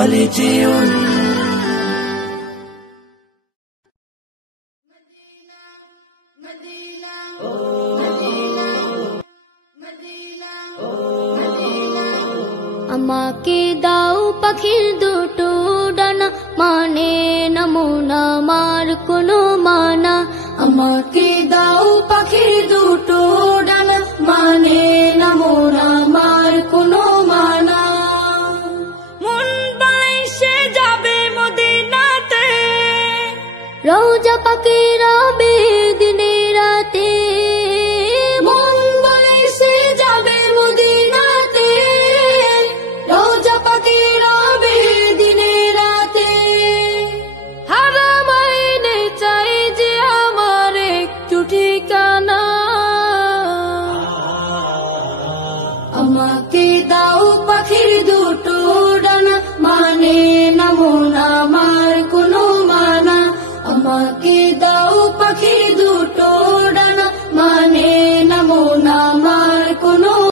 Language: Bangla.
বলে যেও আমাকে দাও পাখির দুটো ডানা, মানে না মন আমার কোনো মানা। আমাকে দাও পাখির দুটো ডানা, মানে না মন আমার কোনো মানা। মন বাইসে যাবে মদিনাতে, রওজা পাকে রবে দিনে রাতে। মন বাইসে যাবে মদিনাতে, রওজা পাকে রবে দিনে রাতে। হারামাইনে চাই যে আমার একটু ঠিকানা। আমাকে দাও পাখির দুটো ডানা, মানে না মন আমার কোনো মানা। আমাকে দাও পাখির